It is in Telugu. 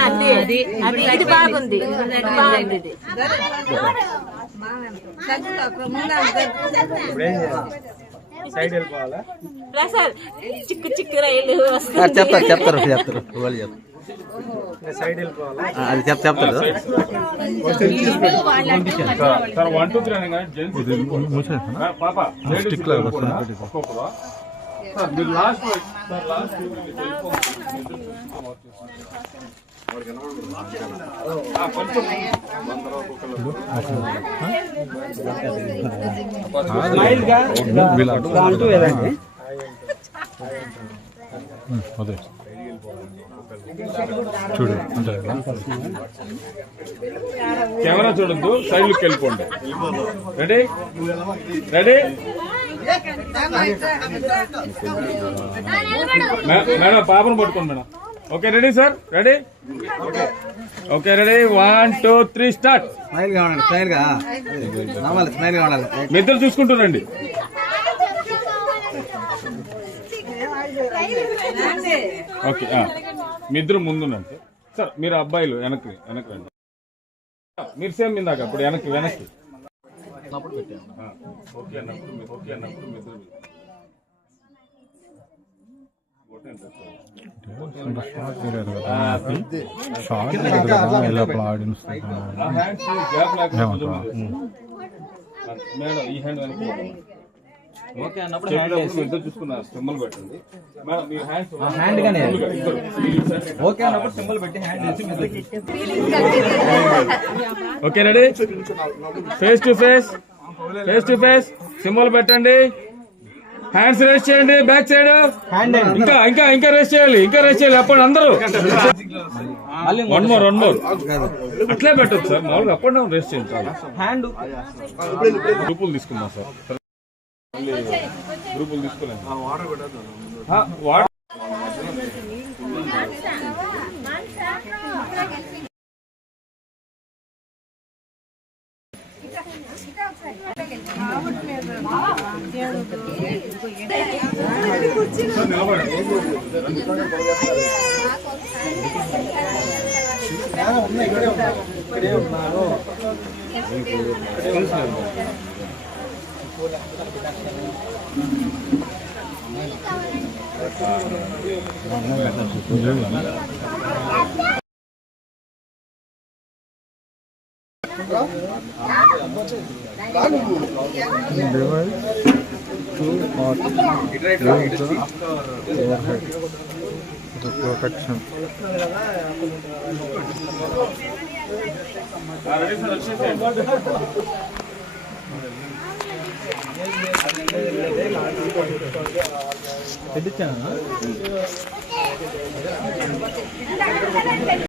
అది అది అది ఇది బాగుంది ఇది బాగుంది ప్రసాద్ చిక్కు చిక్కు రైలు ఆ, వస్తుంది చెప్తారు చెప్తారు. చెప్తారు. వాళ్ళు చెప్తారు అది చెప్ చెప్తారు. స్టిక్ లాగా ఒక్కొక్కరు సార్ మీరు లాస్ట్ సార్ లాస్ట్ కొంచెం అదే చూడు అంటే కెమెరా చూడద్దు సైడ్ లుక్ వెళ్ళిపోండి. రెడీ రెడీ మేడం పాపను పట్టుకోండి madam okay ready sir ready okay ready one two three start స్మైల్గా ఉండండి స్మైల్గా. నవ్వాలి స్మైల్గా ఉండాలి. మీ ఇద్దరు చూసుకుంటున్నాండి ఓకే ఆ. మీ ఇద్దరు ముందున్నాండి సార్ మీరు అబ్బాయిలు వెనక్కి వెనక్కి రండి. మీరు సేమ్ ఇందాక అప్పుడు వెనక్కి వెనక్కి. ఓకే అన్నప్పుడు ఓకే అన్నప్పుడు మీ ఇద్దరు ఆ హ్యాండ్స్ మేడం ఈ హ్యాండ్ వెనక్కి ఓకే అన్నప్పుడు హ్యాండ్ ఇద్దరు చూసుకున్నారు సింబల్ పెట్టండి మేడం మీ హ్యాండ్స్ హ్యాండ్ గానే ఓకే అన్నప్పుడు సింబల్ పెట్టి హ్యాండ్ చేసి okay ready? Face to face face to face symbol పెట్టండి. హ్యాండ్స్ రేస్ చేయండి బ్యాక్ సైడ్ హ్యాండ్ ఇంకా ఇంకా ఇంకా రేస్ చేయాలి ఇంకా రేస్ చేయాలి. అప్పుడు అందరూ. వన్ మోర్ వన్ మోర్ అట్లే పెట్టదు సార్. మామూలుగా అప్ అండ్ డౌన్ రేస్ చేయండి చాలు. హ్యాండ్ గ్రూపులు తీసుకున్నాం సార్. గ్రూపులు తీసుకోలేదు ఇక్కడే ఉన్నాను. ఇక్కడే ఆ, వాటర్ ప్రొటెక్షన్ రెడీ సార్ వచ్చేసేయండి పెట్టించాను